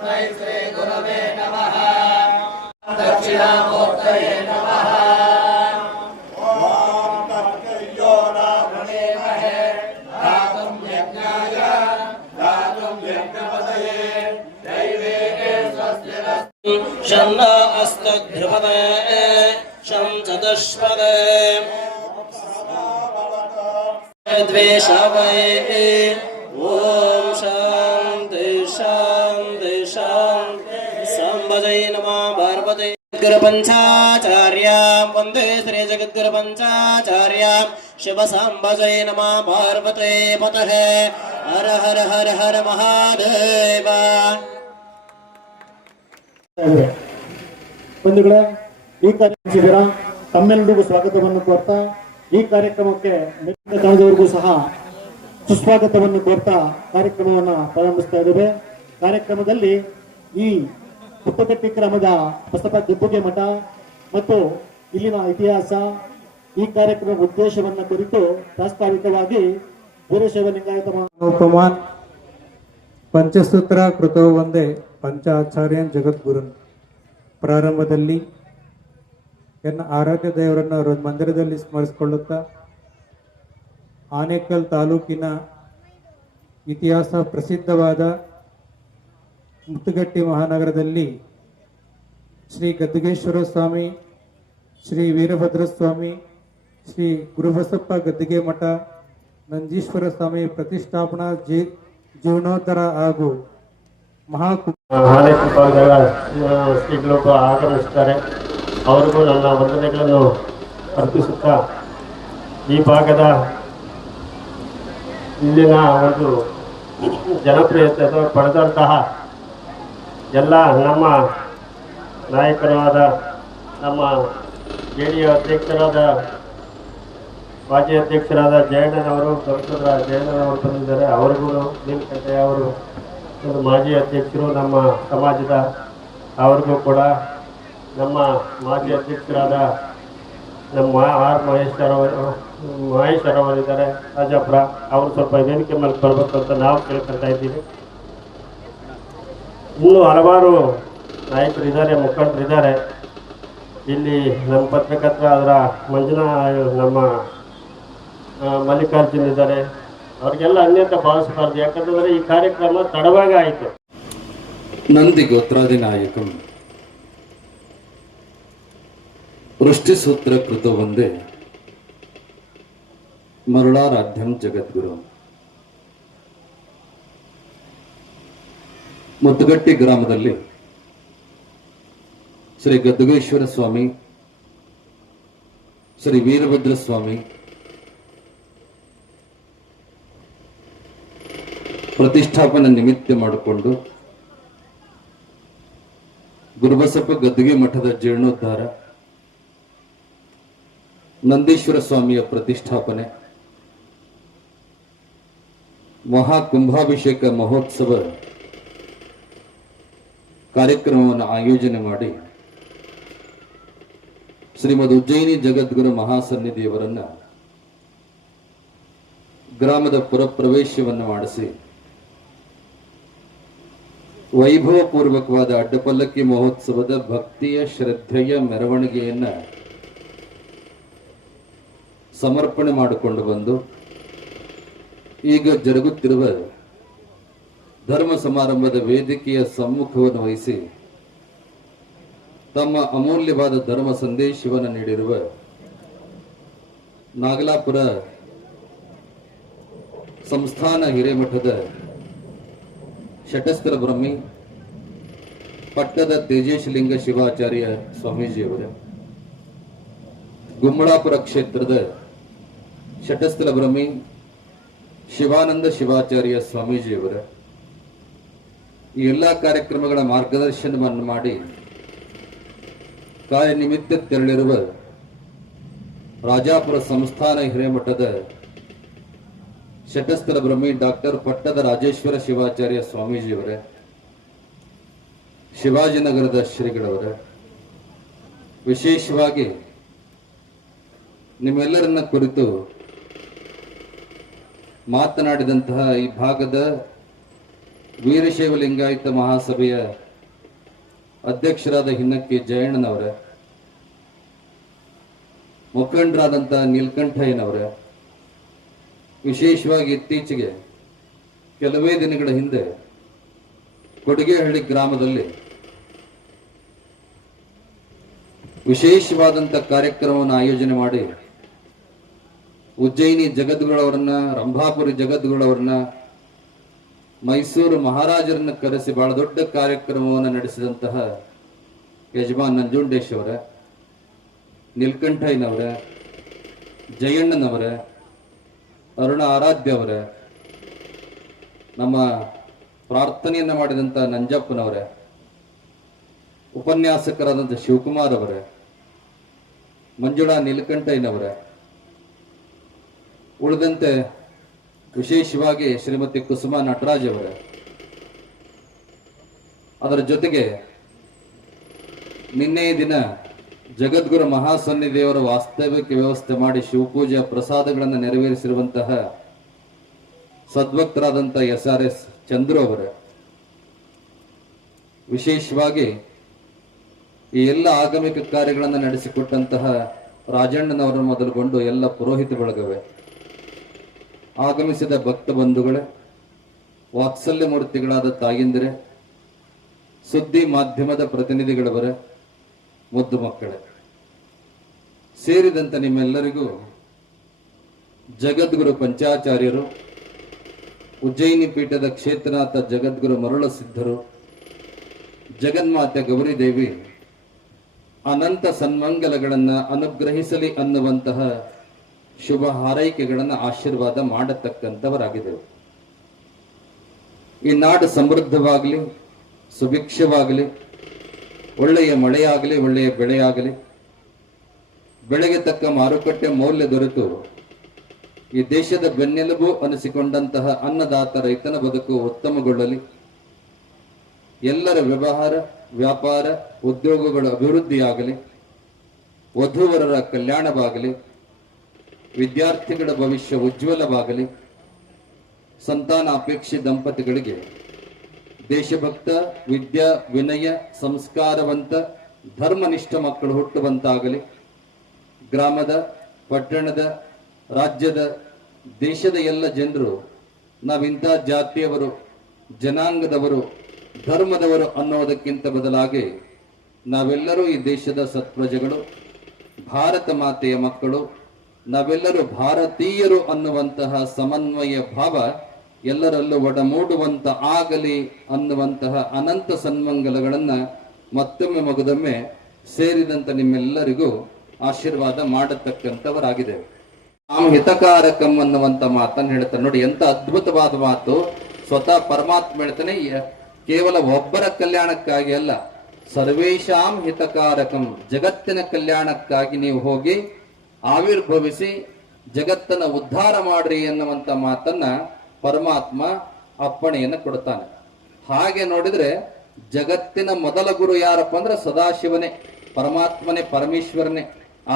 तस्मै श्री गुरवे नमः। दक्षिणामूर्तये नमः। ओम तत्कयो नामनेमहे धातुं यज्ञाय धातुं यज्ञपतये दैवेके स्वस्ति शन्नो अस्तघ्रपदे शं चतुष्पदे द्वेषवै ओम शांति शांति शांति संभजै नमः पार्वती गुरुपंचाचार्यां वन्दे श्री जगद्गुरुपंचाचार्यां शिव संभजै नमः पार्वती पतये हर हर हर हर महादेव। ಬಂಧುಗಳೇ, ಈ ಕಾರ್ಯಕ್ರಮ ತಮ್ಮೆಲ್ಲರಿಗೂ ಸ್ವಾಗತವನ್ನು ಕೋರ್ತಾ ಈ ಕಾರ್ಯಕ್ರಮಕ್ಕೆ ತಂಡದವರಿಗೂ ಸಹ ಸುಸ್ವಾಗತವನ್ನು ಕೋರ್ತಾ ಕಾರ್ಯಕ್ರಮವನ್ನು ಪ್ರಾರಂಭಿಸ್ತಾ ಇದ್ದೇವೆ. ಕಾರ್ಯಕ್ರಮದಲ್ಲಿ ಈ ಪುಟ್ಟಕಟ್ಟಿ ಗ್ರಾಮದ ಬಸಪ್ಪ ದಿಬ್ಬುಗೆ ಮಠ ಮತ್ತು ಇಲ್ಲಿನ ಇತಿಹಾಸ, ಈ ಕಾರ್ಯಕ್ರಮದ ಉದ್ದೇಶವನ್ನು ಕುರಿತು ಪ್ರಾಸ್ತಾವಿಕವಾಗಿ ವೀರಶೈವ ಲಿಂಗಾಯತ ಕುಮಾರ್ ಪಂಚಸೂತ್ರ ಕೃತೋ ಒಂದೇ ಪಂಚಾಚಾರ್ಯನ್ ಜಗದ್ಗುರುನ್. ಪ್ರಾರಂಭದಲ್ಲಿ ಎನ್ನ ಆರಾಧ್ಯ ದೇವರನ್ನು ಅವರ ಮಂದಿರದಲ್ಲಿ ಸ್ಮರಿಸಿಕೊಳ್ಳುತ್ತಾ ಆನೇಕಲ್ ತಾಲೂಕಿನ ಇತಿಹಾಸ ಪ್ರಸಿದ್ಧವಾದ ಮುತ್ತುಗಟ್ಟಿ ಮಹಾನಗರದಲ್ಲಿ ಶ್ರೀ ಗದ್ದಿಗೇಶ್ವರ ಸ್ವಾಮಿ, ಶ್ರೀ ವೀರಭದ್ರ ಸ್ವಾಮಿ, ಶ್ರೀ ಗುರುಬಸಪ್ಪ ಗದ್ದಿಗೆ ಮಠ, ನಂಜೀಶ್ವರ ಸ್ವಾಮಿ ಪ್ರತಿಷ್ಠಾಪನಾ ಜೀರ್ಣೋದ್ಧಾರ ಹಾಗೂ ಆನೆಕಲ್ಪಾದ ಶ್ರೀಗಳು ಆಗಮಿಸುತ್ತಾರೆ. ಅವರಿಗೂ ನನ್ನ ವಂದನೆಗಳನ್ನು ಅರ್ಪಿಸುತ್ತಾ ಈ ಭಾಗದ ಇಲ್ಲಿನ ಒಂದು ಜನಪ್ರಿಯತೆ ಪಡೆದಂತಹ ಎಲ್ಲ ನಮ್ಮ ನಾಯಕರಾದ ನಮ್ಮ ಜೆಡಿಯು ಅಧ್ಯಕ್ಷರಾದ ಮಾಜಿ ಅಧ್ಯಕ್ಷರಾದ ಜಯಣ್ಣನವರು, ಸಂಸದ ಜಯಣ್ಣನವರು ಬಂದಿದ್ದಾರೆ. ಅವರಿಗೂ ನೀಲಕಂಠಯ್ಯ ಅವರು ಒಂದು ಮಾಜಿ ಅಧ್ಯಕ್ಷರು ನಮ್ಮ ಸಮಾಜದ, ಅವ್ರಿಗೂ ಕೂಡ ನಮ್ಮ ಮಾಜಿ ಅಧ್ಯಕ್ಷರಾದ ನಮ್ಮ ಆರ್ ಮಹೇಶ್ವರವರಿದ್ದಾರೆ ರಾಜಾಪುರ, ಅವರು ಸ್ವಲ್ಪ ವೇದಿಕೆ ಮೇಲೆ ಬರಬೇಕು ಅಂತ ನಾವು ಕೇಳ್ಕೊಳ್ತಾ ಇದ್ದೀವಿ. ಇನ್ನೂ ಹಲವಾರು ನಾಯಕರಿದ್ದಾರೆ, ಮುಖಂಡರಿದ್ದಾರೆ. ಇಲ್ಲಿ ನಮ್ಮ ಪತ್ರಕರ್ತರ ಅದರ ನಮ್ಮ ಮಲ್ಲಿಕಾರ್ಜುನ್ ಇದ್ದಾರೆ. ಅವ್ರಿಗೆಲ್ಲ ಅನ್ಯತ ಭಾವಿಸಬಾರ್ದು, ಯಾಕಂತಂದರೆ ಈ ಕಾರ್ಯಕ್ರಮ ತಡವಾಗಿ ಆಯಿತು. ನಂದಿ ಗೋತ್ರಾಧಿನಾಯಕಂ ವೃಷ್ಟಿಸೂತ್ರ ಕೃತ ಒಂದೇ ಮರುಳಾರಾಧ್ಯಂ ಜಗದ್ಗುರು. ಮುತ್ತುಗಟ್ಟಿ ಗ್ರಾಮದಲ್ಲಿ ಶ್ರೀ ಗದ್ದಿಗೇಶ್ವರ ಸ್ವಾಮಿ, ಶ್ರೀ ವೀರಭದ್ರ ಸ್ವಾಮಿ ಪ್ರತಿಷ್ಠಾಪನೆ ನಿಮಿತ್ತ ಮಾಡಿಕೊಂಡು ಗುರುಬಸಪ್ಪ ಗದ್ದಿಗೆ ಮಠದ ಜೀರ್ಣೋದ್ಧಾರ, ನಂದೀಶ್ವರ ಸ್ವಾಮಿಯ ಪ್ರತಿಷ್ಠಾಪನೆ, ಮಹಾಕುಂಭಾಭಿಷೇಕ ಮಹೋತ್ಸವ ಕಾರ್ಯಕ್ರಮವನ್ನು ಆಯೋಜನೆ ಮಾಡಿ ಶ್ರೀಮದ್ ಉಜ್ಜಯಿನಿ ಜಗದ್ಗುರು ಮಹಾಸನ್ನಿಧಿಯವರನ್ನ ಗ್ರಾಮದ ಪುರಪ್ರವೇಶವನ್ನು ಮಾಡಿಸಿ ವೈಭವಪೂರ್ವಕವಾದ ಅಡ್ಡಪಲ್ಲಕ್ಕಿ ಮಹೋತ್ಸವದ ಭಕ್ತಿಯ ಶ್ರದ್ಧೆಯ ಮೆರವಣಿಗೆಯನ್ನ ಸಮರ್ಪಣೆ ಮಾಡಿಕೊಂಡು ಬಂದು ಈಗ ಜರುಗುತ್ತಿರುವ ಧರ್ಮ ಸಮಾರಂಭದ ವೇದಿಕೆಯ ಸಮ್ಮುಖವನ್ನು ವಹಿಸಿ ತಮ್ಮ ಅಮೂಲ್ಯವಾದ ಧರ್ಮ ಸಂದೇಶವನ್ನು ನೀಡಿರುವ ನಾಗಲಾಪುರ ಸಂಸ್ಥಾನ ಹಿರೇಮಠದ ಶಟಸ್ಥಲ ಬ್ರಹ್ಮಿ ಪಟ್ಟದ ತೇಜೇಶಲಿಂಗ ಶಿವಾಚಾರ್ಯ ಸ್ವಾಮೀಜಿಯವರ, ಗುಮ್ಮಳಾಪುರ ಕ್ಷೇತ್ರದ ಶಟಸ್ಥಲ ಬ್ರಹ್ಮಿ ಶಿವಾನಂದ ಶಿವಾಚಾರ್ಯ ಸ್ವಾಮೀಜಿಯವರ ಈ ಎಲ್ಲ ಕಾರ್ಯಕ್ರಮಗಳ ಮಾರ್ಗದರ್ಶನವನ್ನು ಮಾಡಿ ಕಾರ್ಯನಿಮಿತ್ತ ತೆರಳಿರುವ ರಾಜಾಪುರ ಸಂಸ್ಥಾನ ಹಿರೇಮಠದ ಶಟಸ್ಥಲ ಬ್ರಹ್ಮಿ ಡಾಕ್ಟರ್ ಪಟ್ಟದ ರಾಜೇಶ್ವರ ಶಿವಾಚಾರ್ಯ ಸ್ವಾಮೀಜಿಯವರೇ, ಶಿವಾಜಿನಗರದ ಶ್ರೀಗಳವರ, ವಿಶೇಷವಾಗಿ ನಿಮ್ಮೆಲ್ಲರನ್ನ ಕುರಿತು ಮಾತನಾಡಿದಂತಹ ಈ ಭಾಗದ ವೀರಶೈವ ಲಿಂಗಾಯತ ಮಹಾಸಭೆಯ ಅಧ್ಯಕ್ಷರಾದ ಹಿನ್ನಕ್ಕಿ ಜಯಣ್ಣನವರೇ, ಮುಖಂಡರಾದಂಥ ನೀಲಕಂಠಯ್ಯನವರೇ, ವಿಶೇಷವಾಗಿ ಇತ್ತೀಚೆಗೆ ಕೆಲವೇ ದಿನಗಳ ಹಿಂದೆ ಕೊಡಿಗೆಹಳ್ಳಿ ಗ್ರಾಮದಲ್ಲಿ ವಿಶೇಷವಾದಂಥ ಕಾರ್ಯಕ್ರಮವನ್ನು ಆಯೋಜನೆ ಮಾಡಿ ಉಜ್ಜಯಿನಿ ಜಗದ್ಗುರವರನ್ನ, ರಂಭಾಪುರಿ ಜಗದ್ಗುರವರನ್ನ, ಮೈಸೂರು ಮಹಾರಾಜರನ್ನ ಕರೆಸಿ ಬಹಳ ದೊಡ್ಡ ಕಾರ್ಯಕ್ರಮವನ್ನು ನಡೆಸಿದಂತಹ ಯಜಮಾನ್ ನಂಜುಂಡೇಶ್ ಅವರೇ, ನೀಲಕಂಠಯ್ಯನವರೇ, ಜಯಣ್ಣನವರೇ, ಅರುಣ ಆರಾಧ್ಯ ಅವರೇ, ನಮ್ಮ ಪ್ರಾರ್ಥನೆಯನ್ನ ಮಾಡಿದಂಥ ನಂಜಪ್ಪನವರೇ, ಉಪನ್ಯಾಸಕರಾದಂಥ ಶಿವಕುಮಾರ್ ಅವರೇ, ಮಂಜುಳಾ ನೀಲಕಂಠಯ್ಯನವರೇ, ಉಳಿದಂತೆ ವಿಶೇಷವಾಗಿ ಶ್ರೀಮತಿ ಕುಸುಮಾ ನಟರಾಜ್ ಅವರೇ, ಅದರ ಜೊತೆಗೆ ನಿನ್ನೆ ದಿನ ಜಗದ್ಗುರು ಮಹಾಸನ್ನಿಧಿಯವರ ವಾಸ್ತವಿಕ ವ್ಯವಸ್ಥೆ ಮಾಡಿ ಶಿವಪೂಜೆಯ ಪ್ರಸಾದಗಳನ್ನು ನೆರವೇರಿಸಿರುವಂತಹ ಸದ್ಭಕ್ತರಾದಂಥ SRS ಚಂದ್ರು ಅವರೇ, ವಿಶೇಷವಾಗಿ ಈ ಎಲ್ಲ ಆಗಮಿಕ ಕಾರ್ಯಗಳನ್ನು ನಡೆಸಿಕೊಟ್ಟಂತಹ ರಾಜಣ್ಣನವರನ್ನು ಮೊದಲುಗೊಂಡು ಎಲ್ಲ ಪುರೋಹಿತ ಬಳಗವೇ, ಆಗಮಿಸಿದ ಭಕ್ತ ಬಂಧುಗಳೇ, ವಾತ್ಸಲ್ಯ ಮೂರ್ತಿಗಳಾದ ತಾಯಂದಿರೇ, ಸುದ್ದಿ ಮಾಧ್ಯಮದ ಪ್ರತಿನಿಧಿಗಳವರೇ, ಮುದ್ದು ಮಕ್ಕಳೇ, ಸೇರಿದಂತೆ ನಿಮ್ಮೆಲ್ಲರಿಗೂ ಜಗದ್ಗುರು ಪಂಚಾಚಾರ್ಯರು, ಉಜ್ಜಯಿನಿ ಪೀಠದ ಕ್ಷೇತ್ರನಾಥ ಜಗದ್ಗುರು ಮರುಳ ಸಿದ್ಧರು, ಜಗನ್ಮಾತೆ ಗೌರಿದೇವಿ ಅನಂತ ಸನ್ಮಂಗಲಗಳನ್ನು ಅನುಗ್ರಹಿಸಲಿ ಅನ್ನುವಂತಹ ಶುಭ ಹಾರೈಕೆಗಳನ್ನು ಆಶೀರ್ವಾದ ಮಾಡತಕ್ಕಂಥವರಾಗಿದ್ದೆವು. ಈ ನಾಡು ಸಮೃದ್ಧವಾಗಲಿ, ಸುಭಿಕ್ಷವಾಗಲಿ, ಒಳ್ಳೆಯ ಮಳೆಯಾಗಲಿ, ಒಳ್ಳೆಯ ಬೆಳೆಯಾಗಲಿ, ಬೆಳೆಗೆ ತಕ್ಕ ಮಾರುಕಟ್ಟೆ ಮೌಲ್ಯ ದೊರೆತು ಈ ದೇಶದ ಬೆನ್ನೆಲುಬು ಅನಿಸಿಕೊಂಡಂತಹ ಅನ್ನದಾತ ರೈತನ ಬದುಕು ಉತ್ತಮಗೊಳ್ಳಲಿ, ಎಲ್ಲರ ವ್ಯವಹಾರ, ವ್ಯಾಪಾರ, ಉದ್ಯೋಗಗಳು ಅಭಿವೃದ್ಧಿಯಾಗಲಿ, ವಧುವರರ ಕಲ್ಯಾಣವಾಗಲಿ, ವಿದ್ಯಾರ್ಥಿಗಳ ಭವಿಷ್ಯ ಉಜ್ವಲವಾಗಲಿ, ಸಂತಾನ ಅಪೇಕ್ಷಿ ದಂಪತಿಗಳಿಗೆ ದೇಶಭಕ್ತ, ವಿದ್ಯಾ ವಿನಯ ಸಂಸ್ಕಾರವಂತ ಧರ್ಮನಿಷ್ಠ ಮಕ್ಕಳು ಹುಟ್ಟುವಂತಾಗಲಿ, ಗ್ರಾಮದ, ಪಟ್ಟಣದ, ರಾಜ್ಯದ, ದೇಶದ ಎಲ್ಲ ಜನರು ನಾವಿಂಥ ಜಾತಿಯವರು, ಜನಾಂಗದವರು, ಧರ್ಮದವರು ಅನ್ನೋದಕ್ಕಿಂತ ಬದಲಾಗಿ ನಾವೆಲ್ಲರೂ ಈ ದೇಶದ ಸತ್ಪ್ರಜೆಗಳು, ಭಾರತ ಮಾತೆಯ ಮಕ್ಕಳು, ನಾವೆಲ್ಲರೂ ಭಾರತೀಯರು ಅನ್ನುವಂತಹ ಸಮನ್ವಯ ಭಾವ ಎಲ್ಲರಲ್ಲೂ ಒಡಮೂಡುವಂತ ಆಗಲಿ ಅನ್ನುವಂತಹ ಅನಂತ ಸನ್ಮಂಗಲಗಳನ್ನ ಮತ್ತೊಮ್ಮೆ ಮಗದೊಮ್ಮೆ ಸೇರಿದಂತ ನಿಮ್ಮೆಲ್ಲರಿಗೂ ಆಶೀರ್ವಾದ ಮಾಡತಕ್ಕಂಥವರಾಗಿದೆ. ನಾವು ಹಿತಕಾರಕಂ ಅನ್ನುವಂತ ಮಾತನ್ನು ಹೇಳ್ತಾರೆ ನೋಡಿ, ಎಂತ ಅದ್ಭುತವಾದ ಮಾತು. ಸ್ವತಃ ಪರಮಾತ್ಮ ಹೇಳ್ತಾನೆ, ಕೇವಲ ಒಬ್ಬರ ಕಲ್ಯಾಣಕ್ಕಾಗಿ ಅಲ್ಲ, ಸರ್ವೇಶಾಂ ಹಿತಕಾರಕಂ, ಜಗತ್ತಿನ ಕಲ್ಯಾಣಕ್ಕಾಗಿ ನೀವು ಹೋಗಿ ಆವಿರ್ಭವಿಸಿ ಜಗತ್ತನ್ನ ಉದ್ಧಾರ ಮಾಡ್ರಿ ಎನ್ನುವಂತ ಮಾತನ್ನ ಪರಮಾತ್ಮ ಅಪ್ಪಣೆಯನ್ನು ಕೊಡ್ತಾನೆ. ಹಾಗೆ ನೋಡಿದ್ರೆ ಜಗತ್ತಿನ ಮೊದಲ ಗುರು ಯಾರಪ್ಪ ಅಂದ್ರೆ ಸದಾಶಿವನೇ, ಪರಮಾತ್ಮನೇ, ಪರಮೇಶ್ವರನೇ.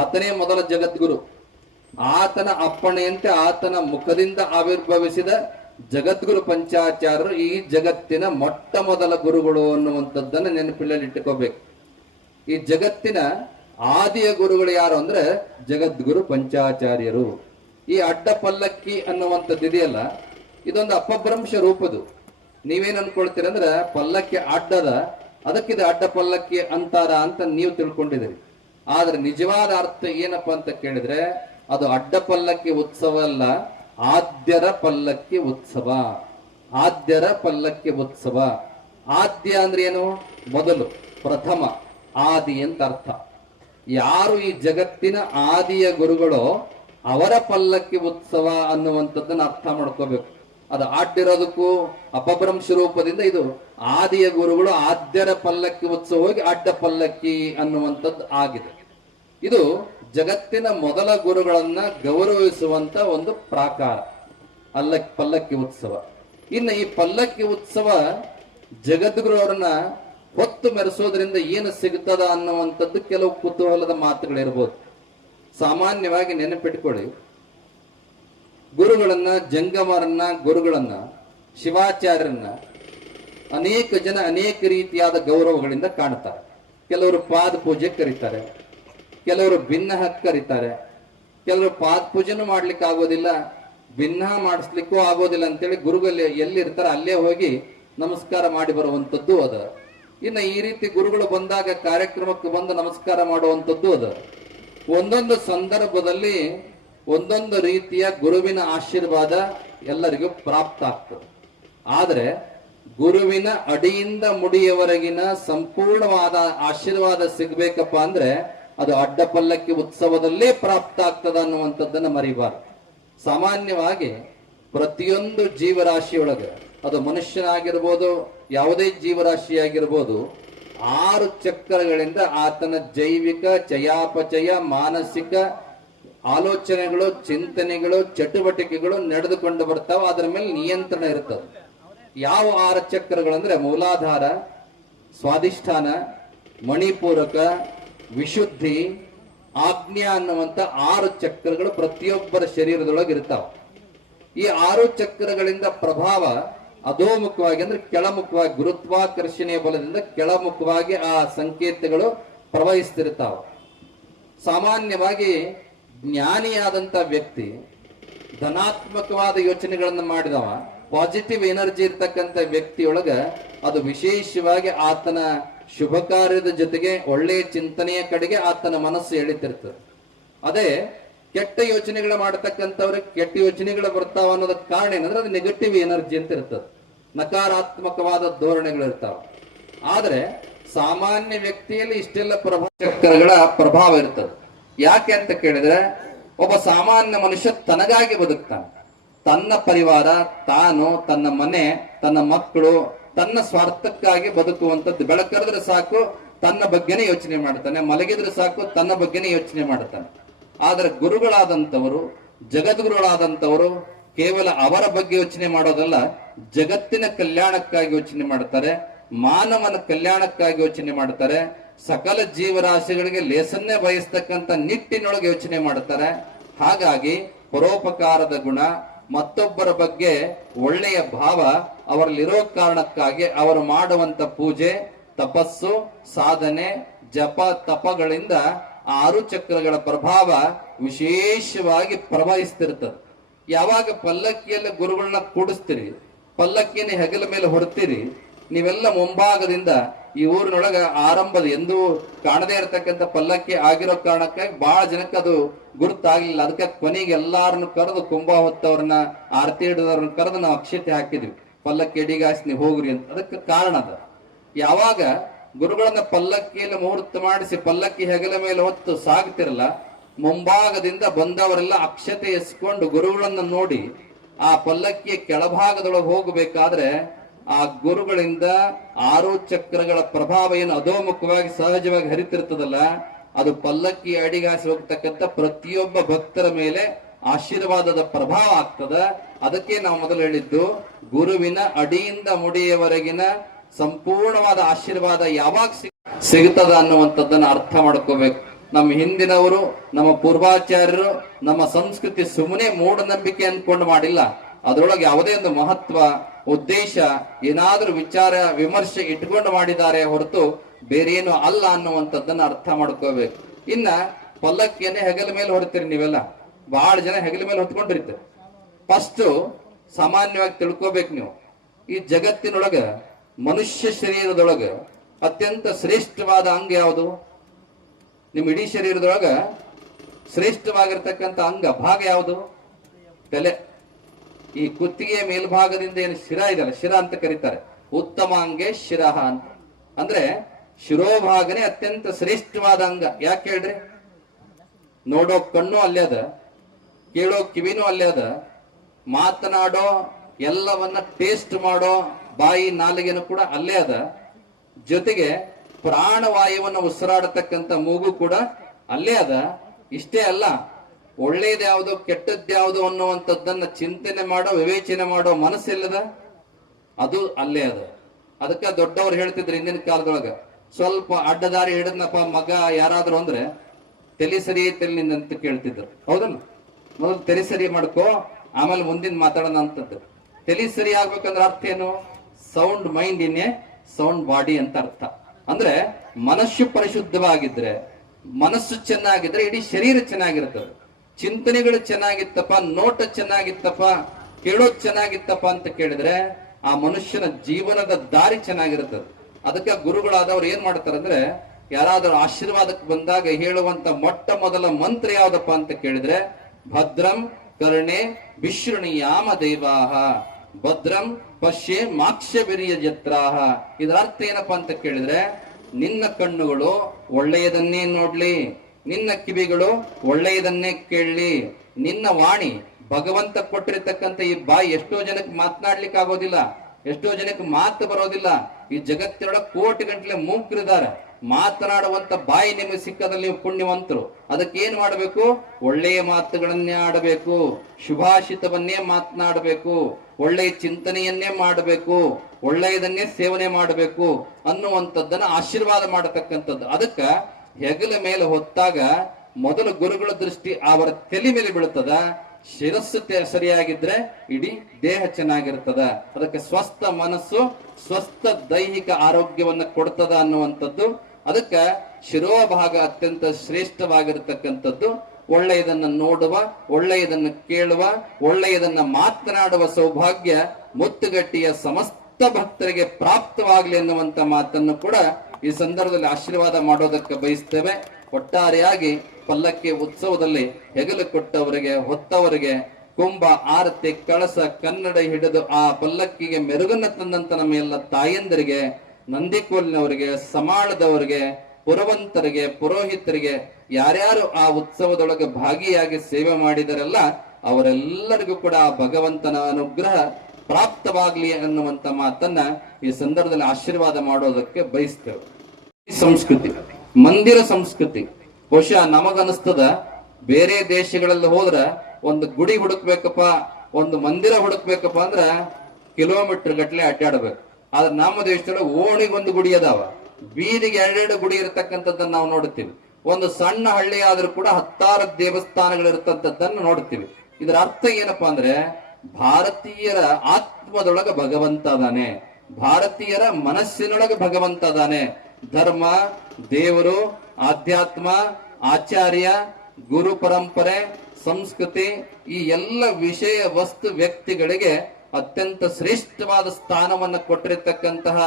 ಆತನೇ ಮೊದಲ ಜಗದ್ಗುರು. ಆತನ ಅಪ್ಪಣೆಯಂತೆ ಆತನ ಮುಖದಿಂದ ಆವಿರ್ಭವಿಸಿದ ಜಗದ್ಗುರು ಪಂಚಾಚಾರ್ಯರು ಈ ಜಗತ್ತಿನ ಮೊಟ್ಟ ಮೊದಲ ಗುರುಗಳು ಅನ್ನುವಂಥದ್ದನ್ನು ನೆನಪಿನಲ್ಲಿ ಇಟ್ಟುಕೋಬೇಕು. ಈ ಜಗತ್ತಿನ ಆದಿಯ ಗುರುಗಳು ಯಾರು ಅಂದ್ರೆ ಜಗದ್ಗುರು ಪಂಚಾಚಾರ್ಯರು. ಈ ಅಡ್ಡ ಪಲ್ಲಕ್ಕಿ ಅನ್ನುವಂಥದ್ದು ಇದೆಯಲ್ಲ, ಇದೊಂದು ಅಪಭ್ರಂಶ ರೂಪದು. ನೀವೇನ್ ಅನ್ಕೊಳ್ತೀರ ಅಂದ್ರೆ ಪಲ್ಲಕ್ಕಿ ಅಡ್ಡದ, ಅದಕ್ಕಿದೆ ಅಡ್ಡ ಪಲ್ಲಕ್ಕಿ ಅಂತಾರ ಅಂತ ನೀವು ತಿಳ್ಕೊಂಡಿದ್ದೀರಿ. ಆದ್ರೆ ನಿಜವಾದ ಅರ್ಥ ಏನಪ್ಪಾ ಅಂತ ಕೇಳಿದ್ರೆ ಅದು ಅಡ್ಡ ಪಲ್ಲಕ್ಕಿ ಉತ್ಸವ ಅಲ್ಲ, ಆದ್ಯರ ಪಲ್ಲಕ್ಕಿ ಉತ್ಸವ. ಆದ್ಯರ ಪಲ್ಲಕ್ಕಿ ಉತ್ಸವ. ಆದ್ಯ ಅಂದ್ರೆ ಏನು? ಮೊದಲು, ಪ್ರಥಮ, ಆದಿ ಅಂತ ಅರ್ಥ. ಯಾರು ಈ ಜಗತ್ತಿನ ಆದಿಯ ಗುರುಗಳೋ ಅವರ ಪಲ್ಲಕ್ಕಿ ಉತ್ಸವ ಅನ್ನುವಂಥದ್ದನ್ನ ಅರ್ಥ ಮಾಡ್ಕೋಬೇಕು. ಅದು ಅಡ್ಡಿರೋದಕ್ಕೂ ಅಪಭ್ರಂಶ ರೂಪದಿಂದ ಇದು ಆದಿಯ ಗುರುಗಳು ಆದ್ಯರ ಪಲ್ಲಕ್ಕಿ ಉತ್ಸವ ಹೋಗಿ ಅಡ್ಡ ಪಲ್ಲಕ್ಕಿ ಅನ್ನುವಂಥದ್ದು ಆಗಿದೆ. ಇದು ಜಗತ್ತಿನ ಮೊದಲ ಗುರುಗಳನ್ನ ಗೌರವಿಸುವಂತ ಒಂದು ಪ್ರಾಕಾರ ಪಲ್ಲಕ್ಕಿ ಉತ್ಸವ. ಇನ್ನು ಈ ಪಲ್ಲಕ್ಕಿ ಉತ್ಸವ ಜಗದ್ಗುರುವರನ್ನ ಹೊತ್ತು ಮೆರೆಸೋದ್ರಿಂದ ಏನು ಸಿಗ್ತದ ಅನ್ನುವಂಥದ್ದು ಕೆಲವು ಕುತೂಹಲದ ಮಾತುಗಳಿರ್ಬೋದು. ಸಾಮಾನ್ಯವಾಗಿ ನೆನಪಿಟ್ಕೊಳ್ಳಿ, ಗುರುಗಳನ್ನ, ಜಂಗಮರನ್ನ, ಗುರುಗಳನ್ನ, ಶಿವಾಚಾರ್ಯರನ್ನ ಅನೇಕ ಜನ ಅನೇಕ ರೀತಿಯಾದ ಗೌರವಗಳಿಂದ ಕಾಣ್ತಾರೆ. ಕೆಲವರು ಪಾದ ಪೂಜೆ ಕರೀತಾರೆ, ಕೆಲವರು ಭಿನ್ನ ಕರೀತಾರೆ, ಕೆಲವರು ಪಾದ ಪೂಜೆನೂ ಮಾಡ್ಲಿಕ್ಕೆ ಆಗೋದಿಲ್ಲ, ಭಿನ್ನ ಮಾಡಿಸ್ಲಿಕ್ಕೂ ಆಗೋದಿಲ್ಲ ಅಂತೇಳಿ ಗುರುಗಳು ಎಲ್ಲಿರ್ತಾರೆ ಅಲ್ಲೇ ಹೋಗಿ ನಮಸ್ಕಾರ ಮಾಡಿ ಬರುವಂಥದ್ದು ಅದ. ಇನ್ನು ಈ ರೀತಿ ಗುರುಗಳು ಬಂದಾಗ ಕಾರ್ಯಕ್ರಮಕ್ಕೆ ಬಂದು ನಮಸ್ಕಾರ ಮಾಡುವಂಥದ್ದು ಅದ. ಒಂದೊಂದು ಸಂದರ್ಭದಲ್ಲಿ ಒಂದೊಂದು ರೀತಿಯ ಗುರುವಿನ ಆಶೀರ್ವಾದ ಎಲ್ಲರಿಗೂ ಪ್ರಾಪ್ತ ಆಗ್ತದೆ. ಆದರೆ ಗುರುವಿನ ಅಡಿಯಿಂದ ಮುಡಿಯವರೆಗಿನ ಸಂಪೂರ್ಣವಾದ ಆಶೀರ್ವಾದ ಸಿಗ್ಬೇಕಪ್ಪ ಅಂದ್ರೆ ಅದು ಅಡ್ಡಪಲ್ಲಕ್ಕಿ ಉತ್ಸವದಲ್ಲೇ ಪ್ರಾಪ್ತ ಆಗ್ತದ ಅನ್ನುವಂಥದ್ದನ್ನು ಮರಿಬಾರ್ದು. ಸಾಮಾನ್ಯವಾಗಿ ಪ್ರತಿಯೊಂದು ಜೀವರಾಶಿಯೊಳಗೆ, ಅದು ಮನುಷ್ಯನಾಗಿರ್ಬೋದು, ಯಾವುದೇ ಜೀವರಾಶಿಯಾಗಿರ್ಬೋದು, 6 ಚಕ್ರಗಳಿಂದ ಆತನ ಜೈವಿಕ, ಚಯಾಪಚಯ, ಮಾನಸಿಕ ಆಲೋಚನೆಗಳು, ಚಿಂತನೆಗಳು, ಚಟುವಟಿಕೆಗಳು ನಡೆದುಕೊಂಡು ಬರ್ತಾವ. ಅದರ ಮೇಲೆ ನಿಯಂತ್ರಣ ಇರ್ತದೆ. ಯಾವ 6 ಚಕ್ರಗಳಂದ್ರೆ ಮೂಲಾಧಾರ, ಸ್ವಾಧಿಷ್ಠಾನ, ಮಣಿಪೂರಕ, ವಿಶುದ್ಧಿ, ಆಜ್ಞಾ ಅನ್ನುವಂತ 6 ಚಕ್ರಗಳು ಪ್ರತಿಯೊಬ್ಬರ ಶರೀರದೊಳಗೆ ಇರ್ತಾವ. ಈ 6 ಚಕ್ರಗಳಿಂದ ಪ್ರಭಾವ ಅಧೋಮುಖವಾಗಿ ಅಂದ್ರೆ ಕೆಳಮುಖವಾಗಿ, ಗುರುತ್ವಾಕರ್ಷಣೆಯ ಬಲದಿಂದ ಕೆಳಮುಖವಾಗಿ ಆ ಸಂಕೇತಗಳು ಪ್ರವಹಿಸ್ತಿರ್ತಾವ. ಸಾಮಾನ್ಯವಾಗಿ ಜ್ಞಾನಿಯಾದಂತ ವ್ಯಕ್ತಿ ಧನಾತ್ಮಕವಾದ ಯೋಚನೆಗಳನ್ನು ಮಾಡಿದವ, ಪಾಸಿಟಿವ್ ಎನರ್ಜಿ ಇರ್ತಕ್ಕಂಥ ವ್ಯಕ್ತಿಯೊಳಗ ಅದು ವಿಶೇಷವಾಗಿ ಆತನ ಶುಭ ಕಾರ್ಯದ ಜೊತೆಗೆ ಒಳ್ಳೆಯ ಚಿಂತನೆಯ ಕಡೆಗೆ ಆತನ ಮನಸ್ಸು ಎಳಿತಿರ್ತದೆ. ಅದೇ ಕೆಟ್ಟ ಯೋಚನೆಗಳು ಮಾಡತಕ್ಕಂಥವ್ರಿಗೆ ಕೆಟ್ಟ ಯೋಚನೆಗಳು ಬರ್ತಾವ ಅನ್ನೋದಕ್ಕೆ ಕಾರಣ ಏನಂದ್ರೆ ಅದು ನೆಗೆಟಿವ್ ಎನರ್ಜಿ ಅಂತ ಇರ್ತದೆ, ನಕಾರಾತ್ಮಕವಾದ ಧೋರಣೆಗಳು ಇರ್ತಾವ. ಆದ್ರೆ ಸಾಮಾನ್ಯ ವ್ಯಕ್ತಿಯಲ್ಲಿ ಇಷ್ಟೆಲ್ಲ ಚಕ್ರಗಳ ಪ್ರಭಾವ ಇರ್ತದೆ. ಯಾಕೆ ಅಂತ ಕೇಳಿದ್ರೆ, ಒಬ್ಬ ಸಾಮಾನ್ಯ ಮನುಷ್ಯ ತನಗಾಗಿ ಬದುಕ್ತಾನೆ. ತನ್ನ ಪರಿವಾರ, ತಾನು, ತನ್ನ ಮನೆ, ತನ್ನ ಮಕ್ಕಳು, ತನ್ನ ಸ್ವಾರ್ಥಕ್ಕಾಗಿ ಬದುಕುವಂಥದ್ದು. ಬೆಳಕರಿದ್ರೆ ಸಾಕು ತನ್ನ ಬಗ್ಗೆನೇ ಯೋಚನೆ ಮಾಡ್ತಾನೆ, ಮಲಗಿದ್ರೆ ಸಾಕು ತನ್ನ ಬಗ್ಗೆನೇ ಯೋಚನೆ ಮಾಡ್ತಾನೆ. ಆದ್ರೆ ಗುರುಗಳಾದಂಥವರು, ಜಗದ್ಗುರುಗಳಾದಂಥವರು ಕೇವಲ ಅವರ ಬಗ್ಗೆ ಯೋಚನೆ ಮಾಡೋದಲ್ಲ, ಜಗತ್ತಿನ ಕಲ್ಯಾಣಕ್ಕಾಗಿ ಯೋಚನೆ ಮಾಡ್ತಾರೆ, ಮಾನವನ ಕಲ್ಯಾಣಕ್ಕಾಗಿ ಯೋಚನೆ ಮಾಡ್ತಾರೆ, ಸಕಲ ಜೀವರಾಶಿಗಳಿಗೆ ಲೇಸನ್ನೇ ಬಯಸ್ತಕ್ಕಂಥ ನಿಟ್ಟಿನೊಳಗೆ ಯೋಚನೆ ಮಾಡ್ತಾರೆ. ಹಾಗಾಗಿ ಪರೋಪಕಾರದ ಗುಣ, ಮತ್ತೊಬ್ಬರ ಬಗ್ಗೆ ಒಳ್ಳೆಯ ಭಾವ ಅವರಲ್ಲಿರೋ ಕಾರಣಕ್ಕಾಗಿ ಅವರು ಮಾಡುವಂತ ಪೂಜೆ, ತಪಸ್ಸು, ಸಾಧನೆ, ಜಪ ತಪಗಳಿಂದ 6 ಚಕ್ರಗಳ ಪ್ರಭಾವ ವಿಶೇಷವಾಗಿ ಪ್ರವಹಿಸ್ತಿರ್ತದೆ. ಯಾವಾಗ ಪಲ್ಲಕ್ಕಿಯಲ್ಲಿ ಗುರುಗಳನ್ನ ಕೂಡಿಸ್ತೀರಿ, ಪಲ್ಲಕ್ಕಿಯನ್ನು ಹೆಗಲ ಮೇಲೆ ಹೊಡ್ತೀರಿ, ನೀವೆಲ್ಲ ಮುಂಭಾಗದಿಂದ ಈ ಊರಿನೊಳಗ ಆರಂಭದ ಎಂದೂ ಕಾಣದೇ ಇರತಕ್ಕಂಥ ಪಲ್ಲಕ್ಕಿ ಆಗಿರೋ ಕಾರಣಕ್ಕಾಗಿ ಬಹಳ ಜನಕ್ಕೆ ಅದು ಗುರುತಾಗ್ಲಿಲ್ಲ. ಅದಕ್ಕೆ ಕೊನೆಗೆ ಎಲ್ಲಾರನ್ನು ಕರೆದು ಕುಂಭ ಹೊತ್ತವ್ರನ್ನ, ಆರತಿ ಹಿಡಿದವ್ರನ್ನ ಕರೆದು ನಾವು ಅಕ್ಷತೆ ಹಾಕಿದ್ವಿ, ಪಲ್ಲಕ್ಕಿ ಎಡಿಗಾಸಿ ನೀವು ಹೋಗ್ರಿ ಅಂತ. ಅದಕ್ಕೆ ಕಾರಣ ಅದ. ಯಾವಾಗ ಗುರುಗಳನ್ನ ಪಲ್ಲಕ್ಕಿಯಲ್ಲಿ ಮುಹೂರ್ತ ಮಾಡಿಸಿ ಪಲ್ಲಕ್ಕಿ ಹೆಗಲ ಮೇಲೆ ಹೊತ್ತು ಸಾಗ್ತಿರಲ್ಲ, ಮುಂಭಾಗದಿಂದ ಬಂದವರೆಲ್ಲ ಅಕ್ಷತೆ ಎಸ್ಕೊಂಡು ಗುರುಗಳನ್ನ ನೋಡಿ ಆ ಪಲ್ಲಕ್ಕಿಯ ಕೆಳಭಾಗದೊಳಗೆ ಹೋಗಬೇಕಾದ್ರೆ ಆ ಗುರುಗಳಿಂದ 6 ಚಕ್ರಗಳ ಪ್ರಭಾವ ಏನು ಅಧೋಮುಖವಾಗಿ ಸಹಜವಾಗಿ ಹರಿತಿರ್ತದಲ್ಲ, ಅದು ಪಲ್ಲಕ್ಕಿ ಅಡಿಗಾಸಿ ಹೋಗ್ತಕ್ಕಂಥ ಪ್ರತಿಯೊಬ್ಬ ಭಕ್ತರ ಮೇಲೆ ಆಶೀರ್ವಾದದ ಪ್ರಭಾವ ಆಗ್ತದ. ಅದಕ್ಕೆ ನಾವು ಮೊದಲು ಹೇಳಿದ್ದು, ಗುರುವಿನ ಅಡಿಯಿಂದ ಮುಡಿಯವರೆಗಿನ ಸಂಪೂರ್ಣವಾದ ಆಶೀರ್ವಾದ ಯಾವಾಗ ಸಿಗುತ್ತದ ಅನ್ನುವಂಥದ್ದನ್ನ ಅರ್ಥ ಮಾಡ್ಕೋಬೇಕು. ನಮ್ಮ ಹಿಂದಿನವರು, ನಮ್ಮ ಪೂರ್ವಾಚಾರ್ಯರು ನಮ್ಮ ಸಂಸ್ಕೃತಿ ಸುಮ್ಮನೆ ಮೂಢನಂಬಿಕೆ ಅನ್ಕೊಂಡು ಮಾಡಿಲ್ಲ. ಅದರೊಳಗೆ ಯಾವುದೇ ಒಂದು ಮಹತ್ವ, ಉದ್ದೇಶ, ಏನಾದ್ರೂ ವಿಚಾರ ವಿಮರ್ಶೆ ಇಟ್ಕೊಂಡು ಮಾಡಿದ್ದಾರೆ ಹೊರತು ಬೇರೇನು ಅಲ್ಲ ಅನ್ನುವಂಥದ್ದನ್ನ ಅರ್ಥ ಮಾಡ್ಕೋಬೇಕು. ಇನ್ನ ಪಲ್ಲಕ್ಕಿಯನ್ನೇ ಹೆಗಲ ಮೇಲೆ ಹೊಡ್ತೀರಿ ನೀವೆಲ್ಲ, ಬಹಳ ಜನ ಹೆಗಲ ಮೇಲೆ ಹೊತ್ಕೊಂಡಿರ್ತಾರೆ. ಫಸ್ಟ್ ಸಾಮಾನ್ಯವಾಗಿ ತಿಳ್ಕೋಬೇಕು ನೀವು, ಈ ಜಗತ್ತಿನೊಳಗ ಮನುಷ್ಯ ಶರೀರದೊಳಗ ಅತ್ಯಂತ ಶ್ರೇಷ್ಠವಾದ ಅಂಗ ಯಾವುದು? ನಿಮ್ಮ ಇಡೀ ಶರೀರದೊಳಗ ಶ್ರೇಷ್ಠವಾಗಿರ್ತಕ್ಕಂಥ ಅಂಗ ಭಾಗ ಯಾವುದು? ತಲೆ. ಈ ಕುತ್ತಿಗೆಯ ಮೇಲ್ಭಾಗದಿಂದ ಏನು ಶಿರ ಇದೆಯಲ್ಲ, ಶಿರ ಅಂತ ಕರೀತಾರೆ, ಉತ್ತಮ ಅಂಗೆ ಶಿರಹ ಅಂತ. ಅಂದ್ರೆ ಶಿರೋಭಾಗನೇ ಅತ್ಯಂತ ಶ್ರೇಷ್ಠವಾದ ಅಂಗ. ಯಾಕೆ ಹೇಳ್ರಿ? ನೋಡೋ ಕಣ್ಣು ಅಲ್ಲೇ ಅದ, ಕೇಳೋ ಕಿವಿನೂ ಅಲ್ಲೇ ಅದ, ಮಾತನಾಡೋ ಎಲ್ಲವನ್ನ ಟೇಸ್ಟ್ ಮಾಡೋ ಬಾಯಿ ನಾಲಿಗೆನೂ ಕೂಡ ಅಲ್ಲೇ ಅದ, ಜೊತೆಗೆ ಪ್ರಾಣವಾಯುವನ್ನು ಉಸಿರಾಡತಕ್ಕಂಥ ಮೂಗು ಕೂಡ ಅಲ್ಲೇ ಅದ. ಇಷ್ಟೇ ಅಲ್ಲ, ಒಳ್ಳೇದ್ಯಾವುದು ಕೆಟ್ಟದ್ಯಾವುದು ಅನ್ನುವಂಥದ್ದನ್ನ ಚಿಂತನೆ ಮಾಡೋ, ವಿವೇಚನೆ ಮಾಡೋ ಮನಸ್ಸೆಲ್ಲದ, ಅದು ಅಲ್ಲೇ ಅದ. ಅದಕ್ಕೆ ದೊಡ್ಡವ್ರು ಹೇಳ್ತಿದ್ರು ಹಿಂದಿನ ಕಾಲದೊಳಗ, ಸ್ವಲ್ಪ ಅಡ್ಡದಾರಿ ಹಿಡಿದ್ನಪ್ಪ ಮಗ ಯಾರಾದ್ರೂ ಅಂದ್ರೆ ತಲೆ ಸರಿ ತಲೆ ನಿಂದಂತ ಕೇಳ್ತಿದ್ರು. ಹೌದಲ್ಲ? ಮೊದಲು ತಲೆ ಸರಿ ಮಾಡ್ಕೋ, ಆಮೇಲೆ ಮುಂದಿನ ಮಾತಾಡೋಣ ಅಂತದ್ದು. ತಲೆ ಸರಿ ಆಗ್ಬೇಕಂದ್ರೆ ಅರ್ಥ ಏನು? Sound mind in a sound body ಅಂತ ಅರ್ಥ. ಅಂದ್ರೆ ಮನಸ್ಸು ಪರಿಶುದ್ಧವಾಗಿದ್ರೆ, ಮನಸ್ಸು ಚೆನ್ನಾಗಿದ್ರೆ ಇಡೀ ಶರೀರ ಚೆನ್ನಾಗಿರ್ತದೆ. ಚಿಂತನೆಗಳು ಚೆನ್ನಾಗಿತ್ತಪ್ಪ, ನೋಟ ಚೆನ್ನಾಗಿತ್ತಪ್ಪ, ಕೇಳೋದ್ ಚೆನ್ನಾಗಿತ್ತಪ್ಪ ಅಂತ ಕೇಳಿದ್ರೆ ಆ ಮನುಷ್ಯನ ಜೀವನದ ದಾರಿ ಚೆನ್ನಾಗಿರ್ತದೆ. ಅದಕ್ಕೆ ಗುರುಗಳಾದವ್ರು ಏನ್ ಮಾಡ್ತಾರೆ ಅಂದ್ರೆ, ಯಾರಾದ್ರೂ ಆಶೀರ್ವಾದಕ್ಕೆ ಬಂದಾಗ ಹೇಳುವಂತ ಮೊಟ್ಟ ಮೊದಲ ಮಂತ್ರ ಯಾವ್ದಪ್ಪ ಅಂತ ಕೇಳಿದ್ರೆ, ಭದ್ರಂ ಕರ್ಣೆ ವಿಶೃಣಿಯಾಮ ದೇವಾಹ ಭದ್ರಂ ಪಶ್ಯೆ ಮಾಕ್ಷವಿರಿಯ ಜತ್ರಾಹ. ಇದರ ಅರ್ಥ ಏನಪ್ಪಾ ಅಂತ ಕೇಳಿದ್ರೆ, ನಿನ್ನ ಕಣ್ಣುಗಳು ಒಳ್ಳೆಯದನ್ನೇ ನೋಡ್ಲಿ, ನಿನ್ನ ಕಿವಿಗಳು ಒಳ್ಳೆಯದನ್ನೇ ಕೇಳಲಿ, ನಿನ್ನ ವಾಣಿ, ಭಗವಂತ ಕೊಟ್ಟಿರ್ತಕ್ಕಂಥ ಈ ಬಾಯಿ ಎಷ್ಟೋ ಜನಕ್ಕೆ ಮಾತನಾಡ್ಲಿಕ್ಕೆ ಆಗೋದಿಲ್ಲ, ಎಷ್ಟೋ ಜನಕ್ಕೆ ಮಾತು ಬರೋದಿಲ್ಲ. ಈ ಜಗತ್ತಿನೊಳಗೆ ಕೋಟಿ ಗಂಟಲೆ ಮೂಕರಿದ್ದಾರೆ. ಮಾತನಾಡುವಂತ ಬಾಯಿ ನಿಮಗೆ ಸಿಕ್ಕದಲ್ಲಿ ನೀವು ಪುಣ್ಯವಂತರು. ಅದಕ್ಕೆ ಏನ್ ಮಾಡಬೇಕು? ಒಳ್ಳೆಯ ಮಾತುಗಳನ್ನೇ ಆಡಬೇಕು, ಶುಭಾಷಿತವನ್ನೇ ಮಾತನಾಡಬೇಕು, ಒಳ್ಳೆಯ ಚಿಂತನೆಯನ್ನೇ ಮಾಡಬೇಕು, ಒಳ್ಳೆಯದನ್ನೇ ಸೇವನೆ ಮಾಡಬೇಕು ಅನ್ನುವಂಥದ್ದನ್ನ ಆಶೀರ್ವಾದ ಮಾಡತಕ್ಕಂಥದ್ದು. ಅದಕ್ಕ ಹೆಗಲ ಮೇಲೆ ಹೊತ್ತಾಗ ಮೊದಲು ಗುರುಗಳ ದೃಷ್ಟಿ ಅವರ ತಲೆ ಮೇಲೆ ಬೀಳ್ತದ. ಶಿರಸ್ಸು ಸರಿಯಾಗಿದ್ರೆ ಇಡೀ ದೇಹ ಚೆನ್ನಾಗಿರ್ತದ. ಅದಕ್ಕೆ ಸ್ವಸ್ಥ ಮನಸ್ಸು ಸ್ವಸ್ಥ ದೈಹಿಕ ಆರೋಗ್ಯವನ್ನ ಕೊಡ್ತದ ಅನ್ನುವಂಥದ್ದು. ಅದಕ್ಕೆ ಶಿರೋಭಾಗ ಅತ್ಯಂತ ಶ್ರೇಷ್ಠವಾಗಿರತಕ್ಕಂಥದ್ದು. ಒಳ್ಳೆಯದನ್ನ ನೋಡುವ, ಒಳ್ಳೆಯದನ್ನ ಕೇಳುವ, ಒಳ್ಳೆಯದನ್ನ ಮಾತನಾಡುವ ಸೌಭಾಗ್ಯ ಮುತ್ತುಗಟ್ಟಿಯ ಸಮಸ್ತ ಭಕ್ತರಿಗೆ ಪ್ರಾಪ್ತವಾಗಲಿ ಅನ್ನುವಂತ ಮಾತನ್ನು ಕೂಡ ಈ ಸಂದರ್ಭದಲ್ಲಿ ಆಶೀರ್ವಾದ ಮಾಡೋದಕ್ಕೆ ಬಯಸ್ತೇವೆ. ಒಟ್ಟಾರೆಯಾಗಿ ಪಲ್ಲಕ್ಕಿ ಉತ್ಸವದಲ್ಲಿ ಹೆಗಲು ಕೊಟ್ಟವರಿಗೆ, ಹೊತ್ತವರಿಗೆ, ಕುಂಭ, ಆರತಿ, ಕಳಸ, ಕನ್ನಡ ಹಿಡಿದು ಆ ಪಲ್ಲಕ್ಕಿಗೆ ಮೆರುಗನ್ನ ತಂದಂತ ನಮ್ಮ ಎಲ್ಲ ತಾಯಂದರಿಗೆ, ನಂದಿಕೋಲಿನವರಿಗೆ, ಸಮಾಳದವರಿಗೆ, ಪುರವಂತರಿಗೆ, ಪುರೋಹಿತರಿಗೆ, ಯಾರ್ಯಾರು ಆ ಉತ್ಸವದೊಳಗೆ ಭಾಗಿಯಾಗಿ ಸೇವೆ ಮಾಡಿದರೆಲ್ಲ ಅವರೆಲ್ಲರಿಗೂ ಕೂಡ ಆ ಭಗವಂತನ ಅನುಗ್ರಹ ಪ್ರಾಪ್ತವಾಗ್ಲಿ ಅನ್ನುವಂತ ಮಾತನ್ನ ಈ ಸಂದರ್ಭದಲ್ಲಿ ಆಶೀರ್ವಾದ ಮಾಡೋದಕ್ಕೆ ಬಯಸ್ತೇವೆ. ಸಂಸ್ಕೃತಿ, ಮಂದಿರ ಸಂಸ್ಕೃತಿ, ಬಹುಶಃ ನಮಗನಿಸ್ತದ ಬೇರೆ ದೇಶಗಳಲ್ಲಿ ಹೋದ್ರ ಒಂದು ಗುಡಿ ಹುಡುಕ್ಬೇಕಪ್ಪ, ಒಂದು ಮಂದಿರ ಹುಡುಕ್ಬೇಕಪ್ಪ ಅಂದ್ರ ಕಿಲೋಮೀಟರ್ ಗಟ್ಲೆ ಅಡ್ಡಾಡ್ಬೇಕು. ಆದ್ರೆ ನಮ್ಮ ದೇಶದೊಳಗೆ ಓಣಿಗೊಂದು ಗುಡಿ ಅದಾವ, ಬೀದಿಗೆ ಎರಡೆರಡು ಗುಡಿ ಇರತಕ್ಕಂಥದ್ದನ್ನ ನಾವು ನೋಡ್ತೀವಿ. ಒಂದು ಸಣ್ಣ ಹಳ್ಳಿ ಆದ್ರೂ ಕೂಡ 10 ದೇವಸ್ಥಾನಗಳು ಇರತಕ್ಕಂಥದ್ದನ್ನು ನೋಡ್ತೀವಿ. ಇದರ ಅರ್ಥ ಏನಪ್ಪಾ ಅಂದ್ರೆ, ಭಾರತೀಯರ ಆತ್ಮದೊಳಗ ಭಗವಂತ ಅದಾನೆ, ಭಾರತೀಯರ ಮನಸ್ಸಿನೊಳಗೆ ಭಗವಂತ ಅದಾನೆ. ಧರ್ಮ, ದೇವರು, ಆಧ್ಯಾತ್ಮ, ಆಚಾರ್ಯ, ಗುರು ಪರಂಪರೆ, ಸಂಸ್ಕೃತಿ, ಈ ಎಲ್ಲ ವಿಷಯ ವಸ್ತು ವ್ಯಕ್ತಿಗಳಿಗೆ ಅತ್ಯಂತ ಶ್ರೇಷ್ಠವಾದ ಸ್ಥಾನವನ್ನು ಕೊಟ್ಟಿರತಕ್ಕಂತಹ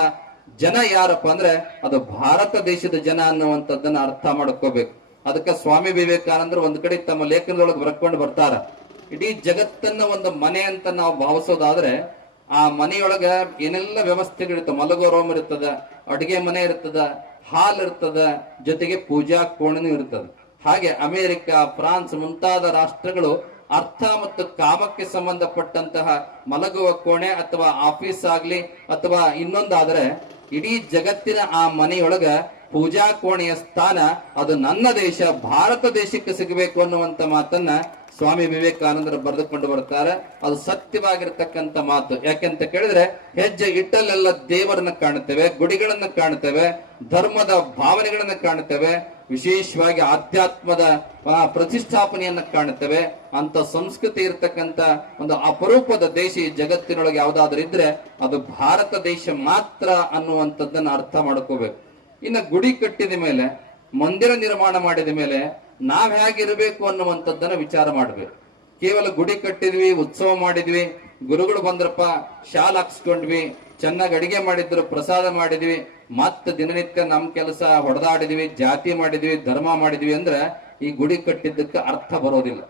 ಜನ ಯಾರಪ್ಪ ಅಂದ್ರೆ ಅದು ಭಾರತ ದೇಶದ ಜನ ಅನ್ನುವಂಥದ್ದನ್ನ ಅರ್ಥ ಮಾಡ್ಕೋಬೇಕು. ಅದಕ್ಕೆ ಸ್ವಾಮಿ ವಿವೇಕಾನಂದರು ಒಂದ್ ಕಡೆ ತಮ್ಮ ಲೇಖನದೊಳಗೆ ಬರ್ಕೊಂಡು ಬರ್ತಾರ, ಇಡೀ ಜಗತ್ತನ್ನ ಒಂದು ಮನೆ ಅಂತ ನಾವು ಭಾವಿಸೋದಾದ್ರೆ ಆ ಮನೆಯೊಳಗ ಏನೆಲ್ಲ ವ್ಯವಸ್ಥೆಗಳಿರ್ತದೆ, ಮಲಗೋ ರೂಮ್ ಇರ್ತದ, ಅಡುಗೆ ಮನೆ ಇರ್ತದ, ಹಾಲ್ ಇರ್ತದ, ಜೊತೆಗೆ ಪೂಜಾ ಕೋಣೆನೂ ಇರ್ತದೆ. ಹಾಗೆ ಅಮೆರಿಕ, ಫ್ರಾನ್ಸ್ ಮುಂತಾದ ರಾಷ್ಟ್ರಗಳು ಅರ್ಥ ಮತ್ತು ಕಾಮಕ್ಕೆ ಸಂಬಂಧಪಟ್ಟಂತಹ ಮಲಗುವ ಕೋಣೆ ಅಥವಾ ಆಫೀಸ್ ಆಗ್ಲಿ ಅಥವಾ ಇನ್ನೊಂದಾದ್ರೆ ಇಡೀ ಜಗತ್ತಿನ ಆ ಮನೆಯೊಳಗ ಪೂಜಾ ಕೋಣೆಯ ಸ್ಥಾನ ಅದು ನನ್ನ ದೇಶ ಭಾರತ ದೇಶಕ್ಕೆ ಸಿಗಬೇಕು ಅನ್ನುವಂತ ಮಾತನ್ನ ಸ್ವಾಮಿ ವಿವೇಕಾನಂದರು ಬರೆದುಕೊಂಡು ಬರ್ತಾರೆ. ಅದು ಸತ್ಯವಾಗಿರ್ತಕ್ಕಂಥ ಮಾತು. ಯಾಕೆಂತ ಕೇಳಿದ್ರೆ ಹೆಜ್ಜೆ ಇಟ್ಟಲ್ಲೆಲ್ಲ ದೇವರನ್ನ ಕಾಣುತ್ತೇವೆ, ಗುಡಿಗಳನ್ನ ಕಾಣುತ್ತೇವೆ, ಧರ್ಮದ ಭಾವನೆಗಳನ್ನ ಕಾಣುತ್ತೇವೆ, ವಿಶೇಷವಾಗಿ ಆಧ್ಯಾತ್ಮದ ಪ್ರತಿಷ್ಠಾಪನೆಯನ್ನ ಕಾಣುತ್ತೇವೆ. ಅಂತ ಸಂಸ್ಕೃತಿ ಇರತಕ್ಕಂತ ಒಂದು ಅಪರೂಪದ ದೇಶ ಈ ಜಗತ್ತಿನೊಳಗೆ ಯಾವ್ದಾದ್ರು ಇದ್ರೆ ಅದು ಭಾರತ ದೇಶ ಮಾತ್ರ ಅನ್ನುವಂಥದ್ದನ್ನ ಅರ್ಥ ಮಾಡ್ಕೋಬೇಕು. ಇನ್ನು ಗುಡಿ ಕಟ್ಟಿದ ಮೇಲೆ, ಮಂದಿರ ನಿರ್ಮಾಣ ಮಾಡಿದ ಮೇಲೆ ನಾವ್ ಹೇಗಿರ್ಬೇಕು ಅನ್ನುವಂಥದ್ದನ್ನ ವಿಚಾರ ಮಾಡ್ಬೇಕು. ಕೇವಲ ಗುಡಿ ಕಟ್ಟಿದ್ವಿ, ಉತ್ಸವ ಮಾಡಿದ್ವಿ, ಗುರುಗಳು ಬಂದ್ರಪ್ಪ, ಶಾಲ್ ಹಾಕ್ಸ್ಕೊಂಡ್ವಿ, ಚೆನ್ನಾಗಿ ಅಡಿಗೆ ಮಾಡಿದ್ರು, ಪ್ರಸಾದ ಮಾಡಿದ್ವಿ, ಮತ್ತ ದಿನನಿತ್ಯ ನಮ್ ಕೆಲಸ ಹೊಡೆದಾಡಿದ್ವಿ, ಜಾತಿ ಮಾಡಿದ್ವಿ, ಧರ್ಮ ಮಾಡಿದ್ವಿ ಅಂದ್ರೆ ಈ ಗುಡಿ ಕಟ್ಟಿದ್ದಕ್ಕೆ ಅರ್ಥ ಬರೋದಿಲ್ಲ.